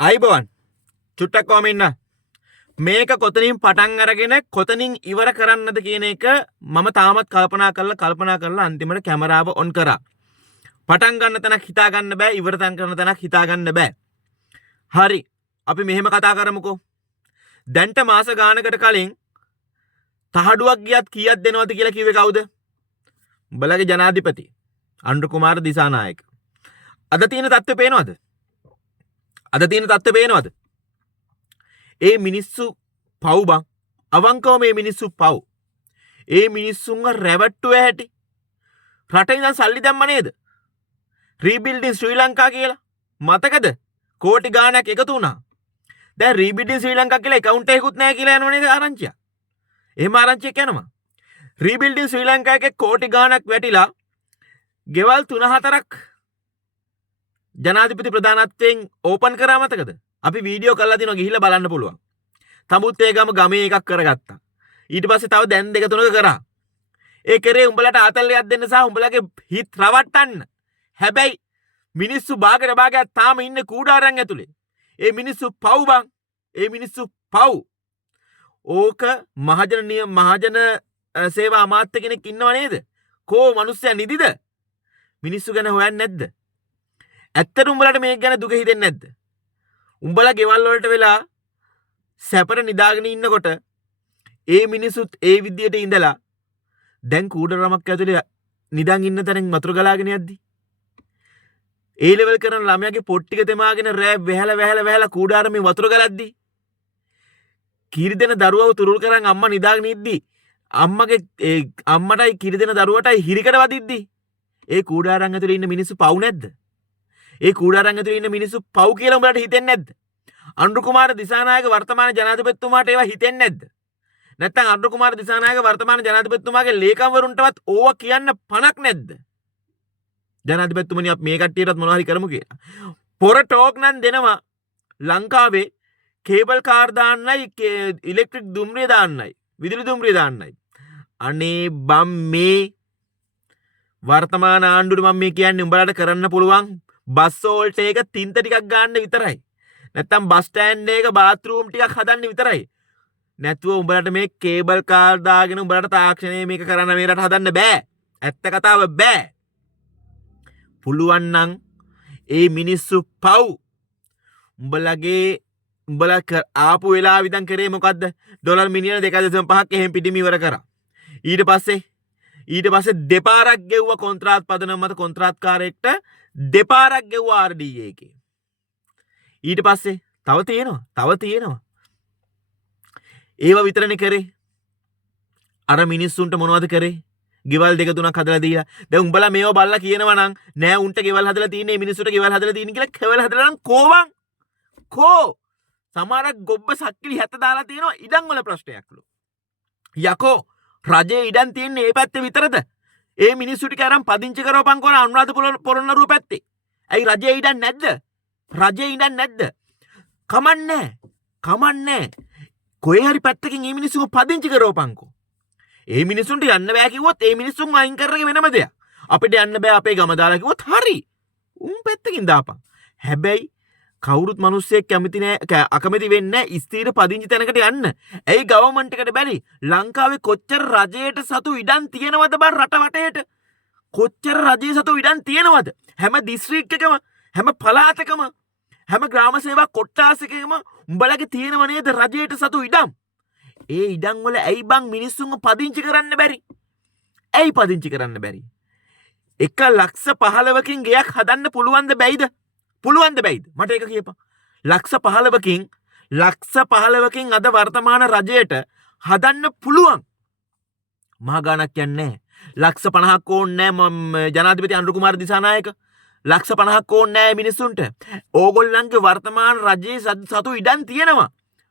අයිබෝන් චුට්ටක් කොහම ඉන්න මේක කොතනින් පටන් අරගෙන කොතනින් ඉවර කරන්නද කියන එක මම තාමත් කල්පනා කරලා අන්තිමට කැමරාව ඔන් කරා. පටන් ගන්න තැනක් හිතා ගන්න බෑ, ඉවර තැන් කරන තැනක් හිතා ගන්න බෑ. හරි, අපි මෙහෙම කතා කරමුකෝ. දැන්ට මාස ගානකට කලින් තහඩුවක් ගියත් කීයක් දෙනවද කියලා කිව්වේ කවුද? උඹලගේ ජනාධිපති අනුර කුමාර දිසානායක. අද තියෙන තත්ත්වය පේනවද? ඒ මිනිස්සු පව් බං. අවංකව මේ මිනිස්සු පව්. ඒ මිනිස්සුන්ව රැවට්ටුව හැටි. රට ඉඳන් සල්ලි දැම්ම නේද? රීබිල්ඩින් ශ්‍රී ලංකා කියලා. මතකද? කෝටි ගාණක් එකතු වුණා. දැන් රීබිල්ඩින් ශ්‍රී ලංකා කියලා account එකකුත් නැහැ කියලා යනවා නේද ආරංචිය? එහෙම ආරංචියක් යනවා. රීබිල්ඩින් ශ්‍රී ලංකා එකේ කෝටි ගාණක් වැටිලා ගෙවල් 3-4ක් ජනාධිපති ප්‍රධානත්වයෙන් ඕපන් කරා මතකද? අපි වීඩියෝ කරලා තිනවා ගිහිල්ලා බලන්න පුළුවන්. තමුත් ඒ ගමේ එකක් කරගත්තා. ඊට පස්සේ තව දැන් 2-3ක කරා. ඒ කරේ උඹලට ආතල්ලයක් දෙන්න සහ උඹලගේ හිත රවට්ටන්න. හැබැයි මිනිස්සු භාගයක් තාම ඉන්නේ කූඩාරන් ඇතුලේ. ඒ මිනිස්සු පව් බං. ඒ මිනිස්සු පව්. ඕක මහජන සේවා අමාත්‍ය කෙනෙක් ඉන්නව නේද? කෝ මිනිස්සයා නිදිද? මිනිස්සු ගැන හොයන්නේ නැද්ද? ඇත්තට උඹලට මේක ගැන දුක හිතෙන්නේ නැද්ද? උඹලා ගෙවල් වලට වෙලා සැපට නිදාගෙන ඉන්නකොට ඒ මිනිසුත් ඒ විදියට ඉඳලා දැන් කූඩරමක් ඇතුලේ නිදාන් ඉන්න තැනින් වතුර ගලාගෙන යද්දි ඒ ලෙවල් කරන ළමයාගේ පොට් ටික තෙමාගෙන රෑ වැහැලා කූඩාරමේ වතුර ගලද්දි කිරි දෙන දරුවව තුරුල් කරන් අම්මා නිදාගෙන ඉද්දි අම්මගේ ඒ අම්මටයි කිරි දෙන දරුවටයි හිරිකඩ වදිද්දි ඒ කූඩාරම් ඇතුලේ ඉන්න මිනිස්සු පව් නැද්ද? ඒ කූඩාරම් ඇතුලේ ඉන්න මිනිස්සු පව් කියලා උඹලට හිතෙන්නේ නැද්ද? අනුර කුමාර දිසානායක වර්තමාන ජනාධිපතිතුමාට ඒවා හිතෙන්නේ නැද්ද? නැත්නම් අනුර කුමාර දිසානායක වර්තමාන ජනාධිපතිතුමාගේ ලේකම්වරුන්ටවත් ඕවා කියන්න පණක් නැද්ද? ජනාධිපතිතුමනි අපි මේ කට්ටියටත් මොනවා හරි කරමු කියලා. පොර ටෝක් නම් දෙනවා ලංකාවේ කේබල් කාර් දාන්නයි, ඉලෙක්ට්‍රික් දුම්රිය දාන්නයි, විදුලි දුම්රිය දාන්නයි. අනේ බම් මේ වර්තමාන ආණ්ඩුවට මම මේ කියන්නේ උඹලට කරන්න පුළුවන් බස් ඕල්ට් එක තින්ත ටිකක් ගන්න විතරයි. නැත්තම් බස් ස්ටෑන්ඩ් එක බාත්රූම් ටිකක් හදන්න විතරයි. නැතුව උඹලට මේ කේබල් කාර් දාගෙන උඹලට තාක්ෂණය මේක කරන්න මේ රට හදන්න බෑ. ඇත්ත කතාව බෑ. පුළුවන් නම් ඒ මිනිස්සු පව්. උඹලා ආපු වෙලාව ඉඳන් කරේ මොකද්ද? ඩොලර් මිලියන 2.5ක් එහෙම පිටිම ඉවර කරා. ඊට පස්සේ දෙපාරක් ගෙව්වා කොන්ත්‍රාත් පදනම මත කොන්ත්‍රාත්කාරයෙක්ට දෙපාරක් ගෙව්වා RDA එකේ. ඊට පස්සේ තව තියෙනවා. ඒව විතරනේ කරේ. අර මිනිස්සුන්ට මොනවද කරේ? ගෙවල් 2-3ක් හදලා දීලා. දැන් උඹලා මේව බලලා කියනවා නම් නෑ උන්ට ගෙවල් හදලා තියෙන්නේ මේ මිනිස්සුන්ට ගෙවල් හදලා තියෙන්නේ කියලා. ගෙවල් හදලා නම් කෝවන් කෝ සමහරක් ගොබ්බ සක්කිලි 70 දාලා තියෙනවා ඉඩම් වල ප්‍රශ්නයක්ලු. යකෝ රජේ ඉඩම් තියෙන්නේ මේ පැත්තේ විතරද? ඒ මිනිස්සු ටික අරන් පදිංචි කරවපන් කොන අනුරාධපුර පොරොන්නරුව පැත්තේ. ඇයි රජේ ඉඩම් නැද්ද? කමන්නේ. කොහේ හරි පැත්තකින් මේ මිනිස්සුව පදිංචි කරවපන්කෝ. ඒ මිනිස්සුන්ට යන්න බෑ කිව්වොත් ඒ මිනිස්සුන් අයින් කරගෙන වෙනම දෙයක්. අපිට යන්න බෑ අපේ ගම දාලා කිව්වොත් හරි. උන් පැත්තකින් දාපන්. හැබැයි කවුරුත් මිනිස්සෙක් කැමති නෑ අකමැති වෙන්නේ නෑ ස්ථීර පදිංචි තැනකට යන්න. ඇයි ගවර්න්මන්ට් එකට බැරි? ලංකාවේ කොච්චර රජයට සතු ඉඩම් තියෙනවද බං රට වටේට? කොච්චර රජයේ සතු ඉඩම් තියෙනවද? හැම දිස්ත්‍රික් එකම, හැම පළාතකම, හැම ග්‍රාම සේවා කොට්ටාසකෙම උඹලගේ තියෙනව නේද රජයට සතු ඉඩම්? ඒ ඉඩම් වල ඇයි බං මිනිස්සුන්ව පදිංචි කරන්න බැරි? 1,15,000කින් ගෙයක් හදන්න පුළුවන්ද බැයිද? මට ඒක කියපන්. 1,15,000කින් අද වර්තමාන රජයට හදන්න පුළුවන්. මහා ගාණක් යන්නේ නැහැ. 50,000ක් ඕනේ නැහැ ජනාධිපති අනුර කුමාර දිසානායක. 50,000ක් ඕනේ නැහැ මිනිස්සුන්ට. ඕගොල්ලන්ගේ වර්තමාන රජයේ සතු ඉඩම් තියෙනවා.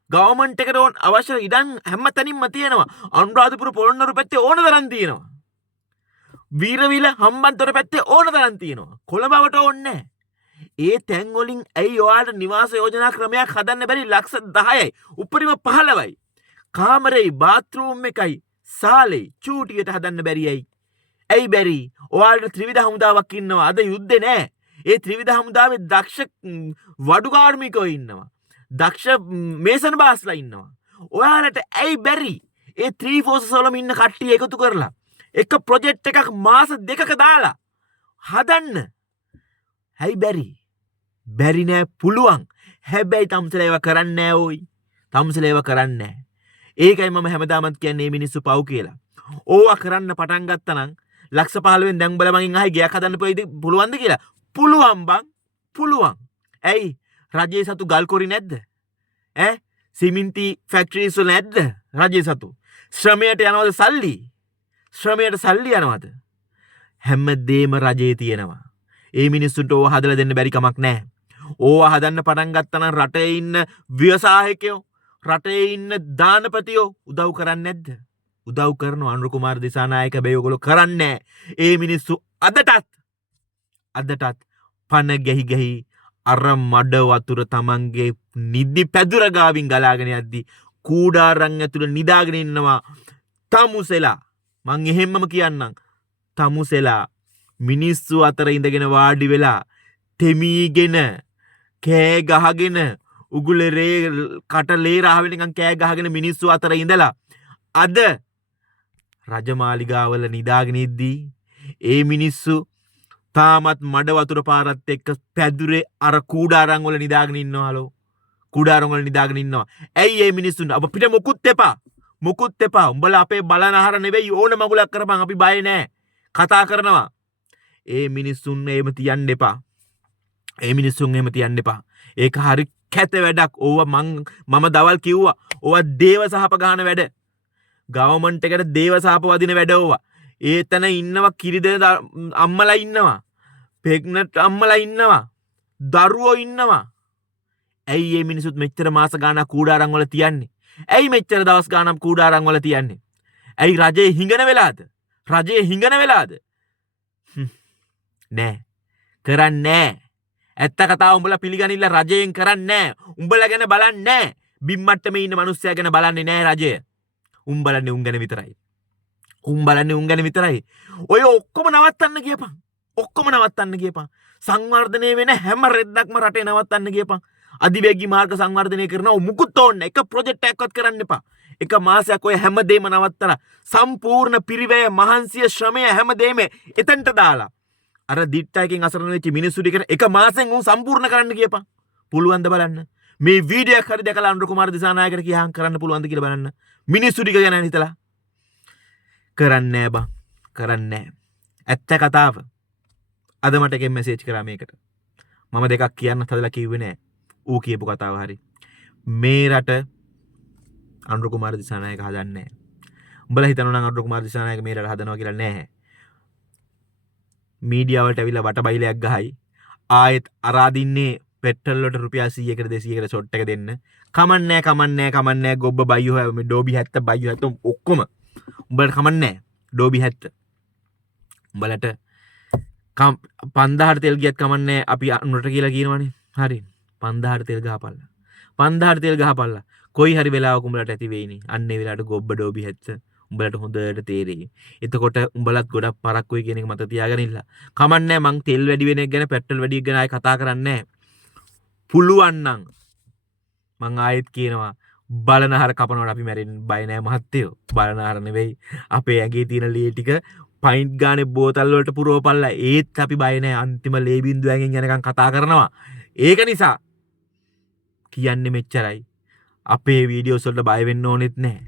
ගවර්න්මන්ට් එකට අවශ්‍ය ඉඩම් හැමතැනින්ම තියෙනවා. අනුරාධපුර පොළොන්නරුව පැත්තේ ඕන තරම් තියෙනවා. වීරවිල හම්බන්තොට පැත්තේ ඕන තරම් තියෙනවා. කොළඹවට ඕනේ නැහැ. ඒ තැන් වලින් ඇයි ඔයාලට නිවාස යෝජනා ක්‍රමයක් හදන්න බැරි? 10,000යි උපරිම 15යි. කාමරේ බාත්රූම් එකයි සාලේ චූටියට හදන්න බැරි ඇයි? ඇයි බැරි? ඔයාලට ත්‍රිවිධ හමුදාවක් ඉන්නවා. අද යුද්ධේ නෑ. ඒ ත්‍රිවිධ හමුදාවේ දක්ෂ වඩු කාර්මිකයෝ ඉන්නවා. දක්ෂ මේසන් බාස්ලා ඉන්නවා. ඔයාලට ඇයි බැරි ඒ 3 forces වලම ඉන්න කට්ටිය එකතු කරලා එක ප්‍රොජෙක්ට් එකක් මාස 2ක දාලා හදන්න? ඇයි බැරි? බැරි නෑ, පුළුවන්. හැබැයි තමුසලා ඒවා කරන්නේ නෑ ඕයි. තමුසලා ඒවා කරන්නේ නෑ. ඒකයි මම හැමදාමත් කියන්නේ මේ මිනිස්සු පව් කියලා. ඕවා කරන්න පටන් ගත්තා නම් ලක්ෂ 15න් දැන් උඹලා මගෙන් ආයි ගයක් හදන්න පුළුවන්ද කියලා? පුළුවන් බං. පුළුවන්. ඇයි? රජයේ සතු ගල් කොරි නැද්ද? ඈ? සිමෙන්ති ෆැක්ටරිස් වල නැද්ද? රජයේ සතු. ශ්‍රමයට යනවද සල්ලි? ශ්‍රමයට සල්ලි යනවද? හැමදේම රජයේ තියෙනවා. ඒ මිනිස්සුන්ට ඕවා හදලා දෙන්න බැරි කමක් නැහැ. ඕවා හදන්න පටන් ගත්තා නම් රටේ ඉන්න ව්‍යවසායකයෝ, රටේ ඉන්න දානපතියෝ උදව් කරන්නේ නැද්ද? උදව් කරනවා. අනුර කුමාර දිසානායක හැබැයි ඔයගොල්ලෝ කරන්නේ නැහැ. ඒ මිනිස්සු අදටත් පන ගැහි අර මඩ වතුර තමන්ගේ නිදි පැදුර ගාවින් ගලාගෙන යද්දි කූඩාරන් ඇතුළේ නිදාගෙන ඉන්නවා තමුසෙලා. මං එහෙම්මම කියන්නම්. තමුසෙලා මිනිස්සු අතර ඉඳගෙන වාඩි වෙලා තෙමීගෙන කෑ ගහගෙන උගුලේ කටලේ රහ වෙනකන් කෑ ගහගෙන මිනිස්සු අතර ඉඳලා අද රජමාලිගාවල නිදාගෙන ඉද්දී ඒ මිනිස්සු තාමත් මඩ වතුර පාරත් එක්ක පැදුරේ අර කූඩාරන් වල නිදාගෙන ඉන්නවලෝ. කූඩාරන් වල නිදාගෙන ඉන්නවා. ඇයි මේ මිනිස්සුන්ට අපිට මොකුත් එපා. මොකුත් එපා. උඹලා අපේ බලන ආහාර නෙවෙයි ඕන මගුලක් කරපන්. අපි බය නෑ. කතා කරනවා. ඒ මිනිස්සුන් එහෙම තියන්න එපා. ඒ මිනිස්සුන් එහෙම තියන්න එපා. ඒක හරි කැත වැඩක්. ඕවා මම දවල් කිව්වා. ඕවා දේව සහප ගන්න වැඩ. ගවර්න්මන්ට් එකට දේව සහප වදින වැඩ ඕවා. ඒතන ඉන්නවා කිරිදෙන අම්මලා ඉන්නවා. ප්‍රෙග්නන්ට් අම්මලා ඉන්නවා. දරුවෝ ඉන්නවා. ඇයි මේ මිනිසුත් මෙච්චර මාස ගානක් කූඩාරන් වල තියන්නේ? ඇයි මෙච්චර දවස් ගානක් කූඩාරන් වල තියන්නේ? ඇයි රජේ හිඟන වෙලාද? රජේ හිඟන වෙලාද? නෑ. කරන්නේ නෑ. ඇත්ත කතාව උඹලා පිළිගනින්න රජයෙන් කරන්නේ නෑ. උඹලා ගැන බලන්නේ නෑ. බිම්මට්ටමේ ඉන්න මිනිස්සයා ගැන බලන්නේ නෑ රජය. උඹලන්නේ උන් ගැන විතරයි. උඹලන්නේ උන් ගැන විතරයි. ඔය ඔක්කොම නවත්තන්න කියපන්. ඔක්කොම නවත්තන්න කියපන්. සංවර්ධනය වෙන හැම රෙද්දක්ම රටේ නවත්තන්න කියපන්. අධිවේගී මාර්ග සංවර්ධනය කරනවා මුකුත් ඕනේ. එක ප්‍රොජෙක්ට් එකක්වත් කරන්න එපා. එක මාසයක් ඔය හැමදේම නවත්තලා සම්පූර්ණ පිරිවැය මහන්සිය ශ්‍රමය හැමදේම එතනට දාලා අර දිට්ටයකින් අසරණ වෙච්ච මිනිස්සු ටික එක මාසෙන් උන් සම්පූර්ණ කරන්න කියපන්. පුළුවන්ද බලන්න. මේ වීඩියෝ එක හරි දැකලා අනුර කුමාර දිසානායකට කියහන් කරන්න පුළුවන්ද කියලා බලන්න. මිනිස්සු ටික ගැන හිතලා කරන්නේ නෑ බං. කරන්නේ නෑ. ඇත්ත කතාව. අද මට එකෙන් මෙසේජ් කරා මේකට. මම දෙකක් කියන්නත් හදලා කිව්වේ නෑ. ඌ කියපු කතාව හරි. මේ රට අනුර කුමාර දිසානායක හදන්නේ නෑ. උඹලා හිතනවා නම් අනුර කුමාර දිසානායක මේ රට හදනවා කියලා නෑ. මීඩියා වලට ඇවිල්ලා වටබයිලයක් ගහයි. ආයෙත් අරාදින්නේ පෙට්‍රල් වලට රුපියල් 100කට 200කට ෂොට් එක දෙන්න. කමන්නේ ගොබ්බ බයියෝ මේ ඩෝබි 70 බයියෝ 70 ඔක්කොම උඹලට කමන්නේ ඩෝබි 70. උඹලට 5000ට තෙල් ගියත් කමන්නේ අපි අනුරට කියලා කියනවනේ. හරි. 5000ට තෙල් ගහපල්ලා. 5000ට තෙල් ගහපල්ලා. කොයි හරි වෙලාවක උඹලට ඇති වෙයිනේ. අන්න ඒ වෙලාවට ගොබ්බ ඩෝබි 70 උඹලට හොඳට තේරෙයි. එතකොට උඹලත් ගොඩක් පරක්කුයි කියන එක මත තියාගෙන ඉන්න. කමන්නේ මං තෙල් වැඩි වෙන එක ගැන පෙට්‍රල් වැඩි එක ගැන ආයෙ කතා කරන්නේ නැහැ. පුළුවන් නම් මං ආයෙත් කියනවා බලනහර කපනවට අපි මැරෙන්න බය නැහැ මහත්තයෝ. බලනහර නෙවෙයි අපේ ඇඟේ තියෙන ලේ ටික පයින්ට් ගානේ බෝතල් වලට පුරවපල්ලා. ඒත් අපි බය නැහැ. අන්තිම ලේ බින්දුවෙන් යනකම් කතා කරනවා. ඒක නිසා කියන්නේ මෙච්චරයි. අපේ වීඩියෝස් වලට බය වෙන්න ඕනෙත් නැහැ.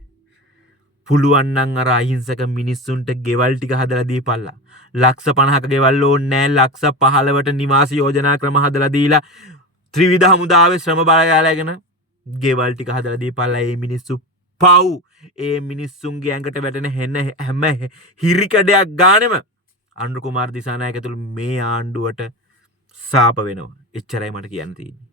පුළුවන් නම් අර අහිංසක මිනිස්සුන්ට ගෙවල් ටික හදලා දීපල්ලා. ලක්ෂ 50ක ගෙවල් ඕනේ නැහැ. ලක්ෂ 15ට නිවාස යෝජනා ක්‍රම හදලා දීලා ත්‍රිවිධ හමුදාවේ ශ්‍රම බලයාලගෙන ගෙවල් ටික හදලා දීපල්ලා. මේ මිනිස්සු පව්. ඒ මිනිස්සුන්ගේ ඇඟට වැටෙන හැම හිරිකඩයක් ගානෙම අනුර කුමාර දිසානායක ඇතුළු මේ ආණ්ඩුවට සාප වෙනවා. එච්චරයි මට කියන්න තියෙන්නේ.